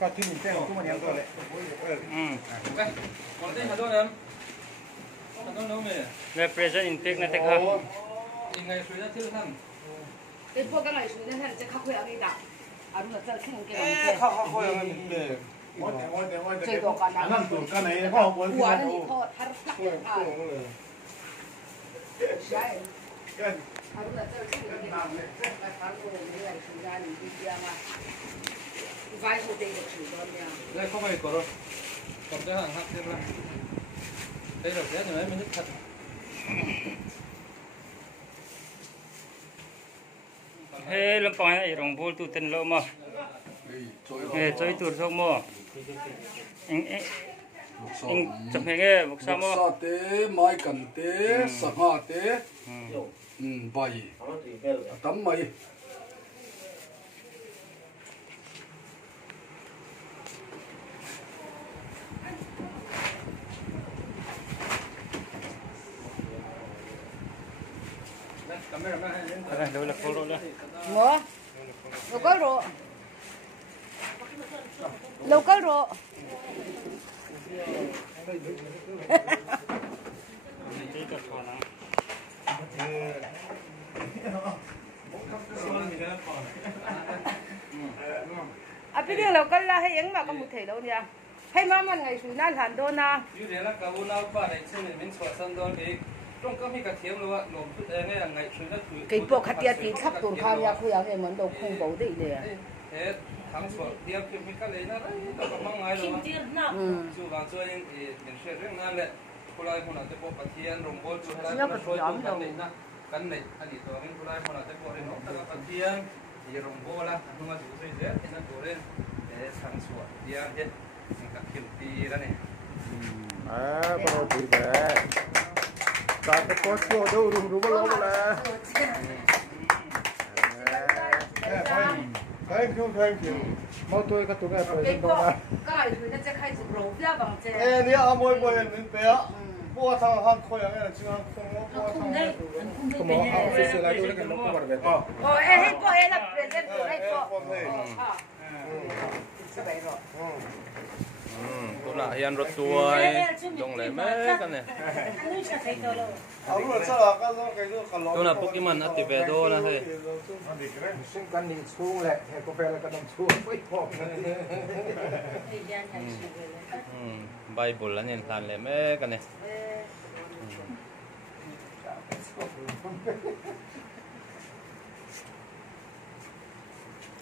ก็ที่มีแจ้งทุกวันนี้ตัวเลยcòn đây hạt đâu em hạt đâu đâu mày về pressure intake này thế khác ngày suy ra thiếu thằng cái bộ cái này suy ra thằng sẽ khắc khuyết ở đây đã à đúng là rất khen cáiเอ้เขาอย่างนี้เลยอันนั้นตัวกันไหนเขาเอาบนที่ หัว นั่น นั่น โอ้ นี่ทอดทัดทัด โหเลยใช่ กัน à đúng là rất khen cái cái phán của người này suy ra thì đi ra mà vai hồ đây được chủ đơn nha đây không phải có đâu còn cái hàng hạt thêm ra đây là cái này mới nhất thật hey làm bao nhiêu rong bol tu ten lo mà hey chơi tu sok mà anh chụp hình cái bốc sa mà tế mai cần tế sạ hoa tế bay tắm mày đây đâu là cô rồi đó ngó đâu có rồi đâu có rồi à bây giờ là cái là hay yếm mà có một thể đâu nha hay mà mình ngày suy nan hẳn đâu na như thế là cả bốn nào ba này trên mình xóa sân đó thì trong các cái cà thiêm luôn ạ lồng chút ngay là ngày suy rất cái bộ khát tiệt thì sắp tuần khang ya khu ya cái món đồ không bổ đấy nè thế thằng xóa tiêm thì mình cái lấy nó đấy nó có mang ngay luôn chú vàng chơi thì mình sẽ rất ngon đấy cô lại hôm nào tới bộ cà thiêm rồng bol chú hay là xóa tuần khang đấy na cái này anh đi tôi mình cô lại hôm nào tới bộ thì nó tới cà thiêm thì rồng bol là không có chú chơi đấy thì nó cố lên để thằng xóa tiêm hết mình cà thiêm tí ra này có đâu bị vậy cả cái có số đâu đúng bao lâu là thank you mau tôi cái tụi cái phải cái đâu bộ mà cái này thì nó sẽ khai始 roll ra bằng chế ê nè à mỗi mỗi mình bé mua thằng hàng khôi à cái chuyện không mua thằng không mua hàng phải sửa lại tôi cái nó không vào được ồ ê hay bộ ê là present của hay bộ tôi là hiền rốt tuổi dòng lệ mấy cái này tôi là Pokemon Activedo là thế sinh căn định xuống lại hay có phải là cái đồng xuống với họ Bible là nhìn thành lệ mấy cái này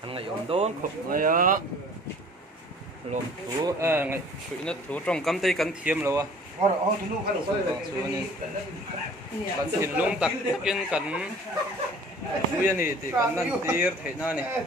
thằng này ổn đốn khục này á lồng thú ngày suy nó thú trong cắm tay cắn thiêm rồi à cắn thịt lông tặc kiên cắn nguyên thì cắn năn tiệt thế nào này